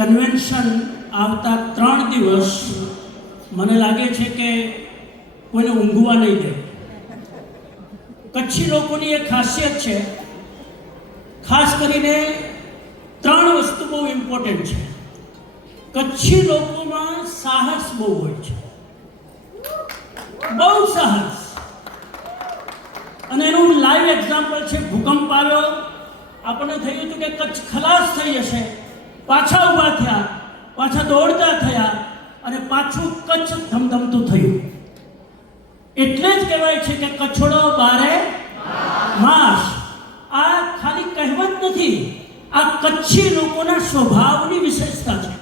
Convention આવતા 3 દિવસ મને લાગે છે કે કોઈને ઊંઘવા નહીં દે. કચ્છી લોકોની એક ખાસિયત છે, ખાસ કરીને 3 વસ્તુ બહુ ઇમ્પોર્ટન્ટ છે. કચ્છી લોકોમાં સાહસ બહુ હોય છે, બહુ સાહસ. અને એનું લાઈવ એક્ઝામ્પલ છે, ભૂકંપ આવ્યો, આપણને થયું હતું કે કચ્છ ખલાસ થઈ જશે, પાછા ઊભા થયા, પાછા દોડતા થયા અને પાછું કચ્છ ધમધમતું થયું. એટલે જ કહેવાય છે કે કચ્છડો બારે માસ. આ ખાલી કહેવત નથી, આ કચ્છી લોકોના સ્વભાવની વિશેષતા છે.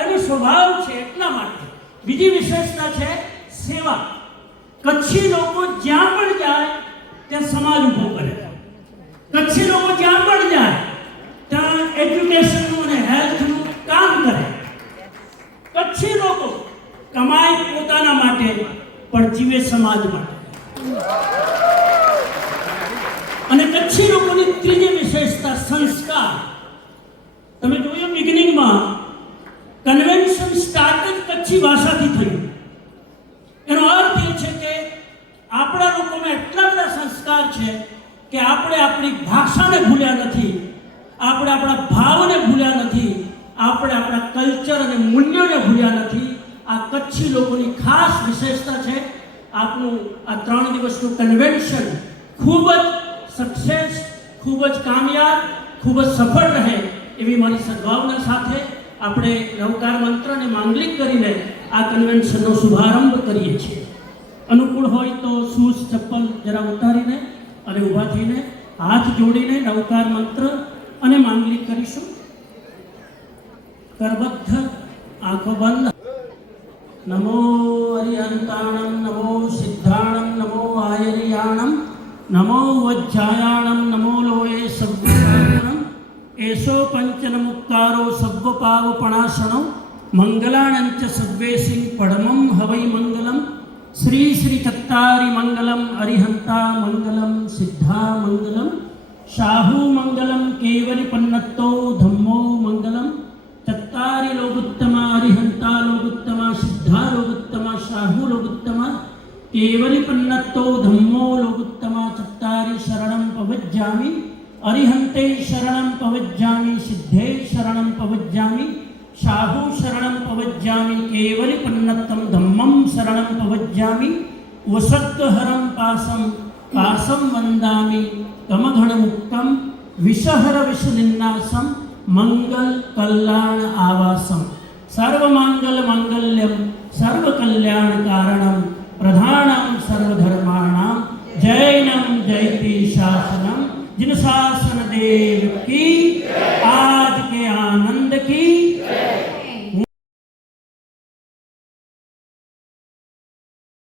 એનો સ્વભાવ છે એટલા માટે. બીજી વિશેષતા છે સેવા. કચ્છી લોકો જ્યાં પણ જાય ત્યાં સમાજ ઊભો કરે. કચ્છી લોકો જ્યાં પણ જાય ત્યાં એજ્યુકેશનનું અને હેલ્થનું કામ કરે. કચ્છી લોકો કમાય પોતાના માટે પણ જીવે સમાજ માટે. અને કચ્છી લોકોની ત્રીજી વિશેષતા સંસ્કાર. તમે જોયું બિગિનિંગમાં કન્વેન્શન સ્ટાર્ટ જ કચ્છી ભાષાથી થયું. એનો અર્થ એ છે કે આપણા લોકોમાં એટલા બધા સંસ્કાર છે કે આપણે આપણી ભાષાને ભૂલ્યા નથી, આપણે આપણા ભાવને ભૂલ્યા નથી, આપણે આપણા કલ્ચર અને મૂલ્યોને ભૂલ્યા નથી. આ કચ્છી લોકોની ખાસ વિશેષતા છે. આપનું આ 3 દિવસનું કન્વેન્શન ખૂબ જ સક્સેસ, ખૂબ જ કામયાબ, ખૂબ જ સફળ રહે એવી મારી સદભાવના સાથે આપણે નવકાર મંત્ર અને માંગલિક કરીને આ કન્વેન્શનનો શુભારંભ કરીએ છીએ. અનુકૂળ હોય તો શૂઝ ચપ્પલ જરા ઉતારીને અને ઊભા થઈને હાથ જોડીને નવકાર મંત્ર અને માંગલિક કરીશું. કરબદ્ધ, આંખો બંધ. નમો અરિહંતાણમ, નમો સિદ્ધાણમ, નમો આયરિયાણમ, નમો વજ્જાયાણમ, નમો લોએ સવ્યસાયણમ. એસો પંચન મુક્કારો સવ્વપાવપણાસણો મંગલાણંચ સવ્વેસિંગ પડમમ હવૈ મંગલમ. શ્રી શ્રી ચત્તારી મંગલમ, અરિહંતા મંગલમ, સિદ્ધા મંગલમ, શાહુ મંગલમ, કેવલી પન્નત્તો ધમ્મો મંગલમ. ચત્તારી લોગુત્તમા, અરિહંતા લોગુત્તમા, સિદ્ધા લોગુત્તમા, શાહુ લોગુત્તમા, કેવલી પન્નત્તો ધમ્મો લોગુત્તમા. ચત્તારી શરણમ પવજ્જામિ, અરિહંતે શરણમ પવજ્જામિ, સિદ્ધે શરણમ પવજ્જામિ, શાહુ શરણમ પવજ્જામિ, કેવલી પન્નત્તમ ધમ્મમ શરણમ પવજ્જામિ. વસદ્ગહરમ પાસમ, પાસમ વંદામિ, કમઘણ મુક્તમ, વિષહર વિષનિન્નાસમ, મંગલ કલ્યાણ આવાસમ. સર્વમાંગલ માંગલ્યમ, સર્વ કલ્યાણ કારણમ, પ્રધાનમ સર્વધર્માણામ, જૈનમ જયતિ શાસનમ. जिन शासन देव की